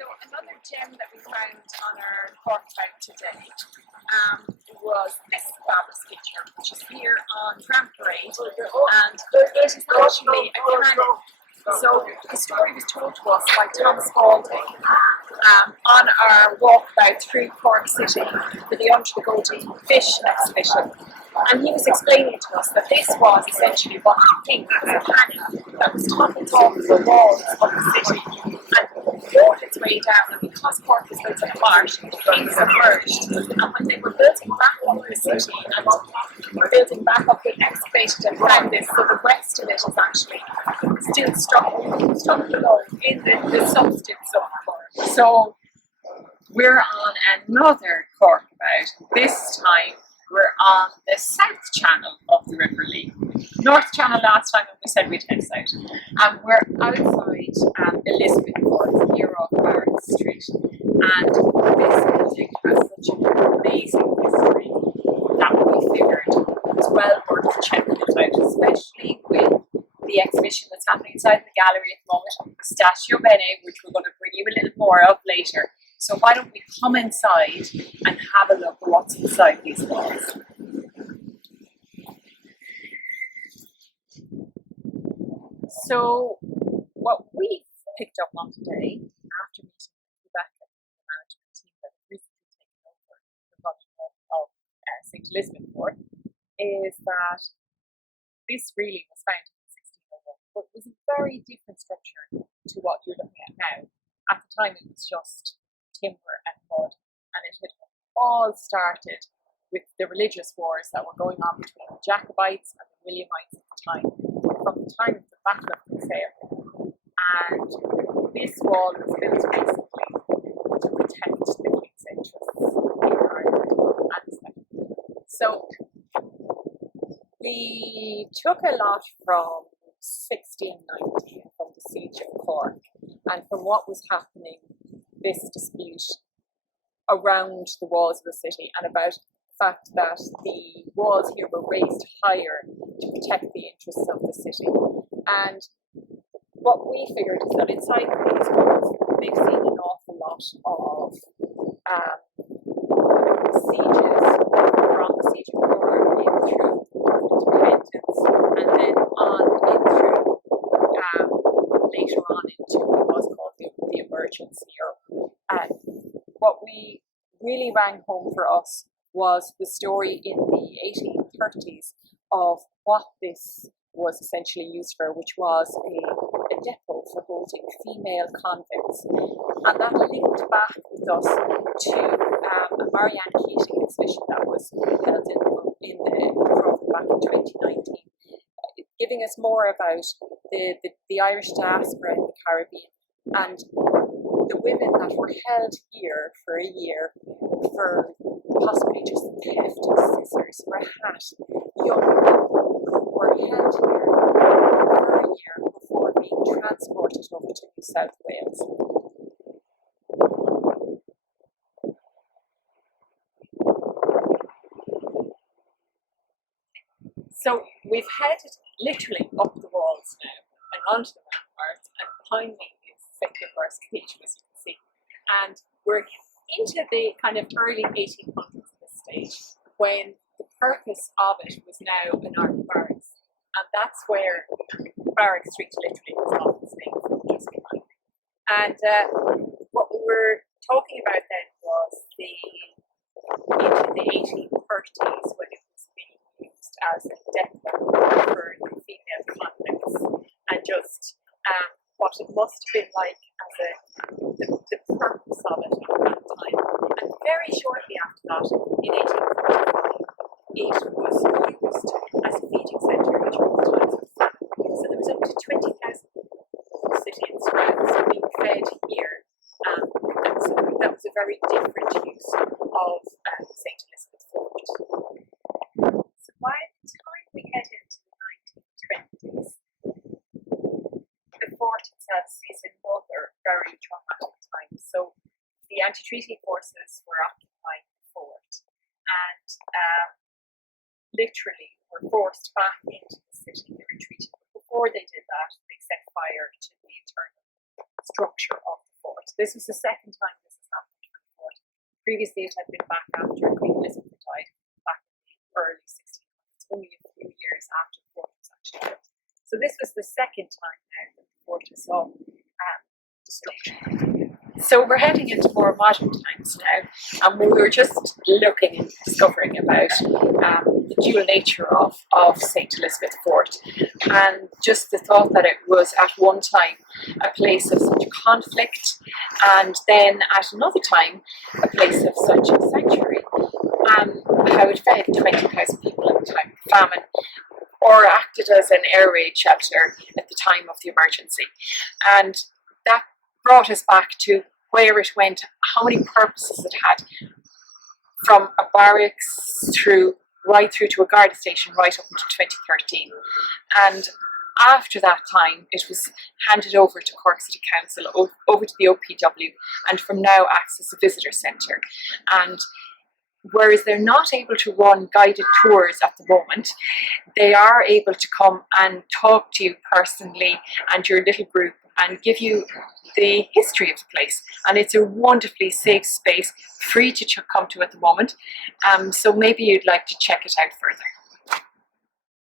So another gem that we found on our CorkAbout today was this fabulous picture, which is here on Grand Parade, and it is actually a cannon. So the story was told to us by Tom Spalding on our walkabout through Cork City for the Under the Goatee Fish exhibition. And he was explaining to us that this was essentially what we think was a cannon that was toppled off the walls of the city and rolled its way down. And because Cork was built on a marsh, it became submerged. And when they were building back up the city and building back up, they excavated and found this. So the rest of it is actually still stuck below in the substance of Cork. So we're on another CorkAbout. This time we're on the south channel of the River Lee. North channel last time, and we said we'd head south. And we're outside Elizabeth Court here off Barrack Street. And this building has such an amazing history that we figured it was well worth checking it out, especially with the exhibition that's happening inside the gallery at the moment, Statue Bene, which we're going to bring you a little more of later. So why don't we come inside and have a look at what's inside these walls. So what we picked up on today, after meeting Rebecca, the management team that has recently taken over the production of St. Elizabeth Court, is that this really was founded in 1601, but it was a very different structure to what you're looking at now. At the time it was just timber and mud, and it had all started with the religious wars that were going on between the Jacobites and the Williamites at the time, from the time of the Battle of Kinsale. And this wall was built basically to protect the king's interests in Ireland and Scotland. So we took a lot from 1690, from the siege of Cork, and from what was happening, this dispute around the walls of the city, and about the fact that the walls here were raised higher to protect the interests of the city. And what we figured is that inside these walls, they've seen an awful lot of sieges, from the siege of Cork in through independence, and then on in through later on into what was called the emergency. What we really rang home for us was the story in the 1830s of what this was essentially used for, which was a depot for holding female convicts. And that linked back with us to a Marianne Keating exhibition that was held in the Crofton back in 2019, giving us more about the Irish diaspora in the Caribbean and the women that were held here for a year for possibly just a theft of scissors or a hat. Young women who were held here for a year before being transported over to New South Wales. So we've headed literally up the walls now and onto the ramparts, and behind me is St. Nicholas Cathedral, as you can see. And we're into the kind of early 1800s at this stage, when the purpose of it was now an army barracks. And that's where Barrack Street literally was on its name, just behind me. And what we were talking about then was into the 1830s, when it was being used as a depot for the female convicts, and just what it must have been like as the purpose of it at that time. And very shortly after that, in 1845, it was used as a feeding centre during the times of famine. So there was up to 20,000 people in the city and surrounds being fed here. And so that was a very different use of St. Elizabeth Fort. So by the time we head into the 1920s, the fort itself sees another very traumatic time. So the anti-treaty forces were occupying the fort, and literally were forced back into the city. They retreated. But before they did that, they set fire to the internal structure of the fort. this was the second time this has happened in the fort. Previously it had been back after Queen Elizabeth died, back in the early 1600s, only a few years after the fort was actually built. So this was the second time now that the fort saw destruction. So we're heading into more modern times now, and we were just looking and discovering about the dual nature of St. Elizabeth Fort, and just the thought that it was at one time a place of such conflict, and then at another time a place of such a sanctuary, how it fed 20,000 people at the time of famine, or acted as an air raid shelter at the time of the emergency. And that brought us back to where it went, how many purposes it had, from a barracks right through to a guard station right up until 2013. And after that time, it was handed over to Cork City Council, over to the OPW, and from now acts as a visitor centre. And whereas they're not able to run guided tours at the moment, they are able to come and talk to you personally and your little group and give you the history of the place. And it's a wonderfully safe space, free to come to at the moment. So maybe you'd like to check it out further.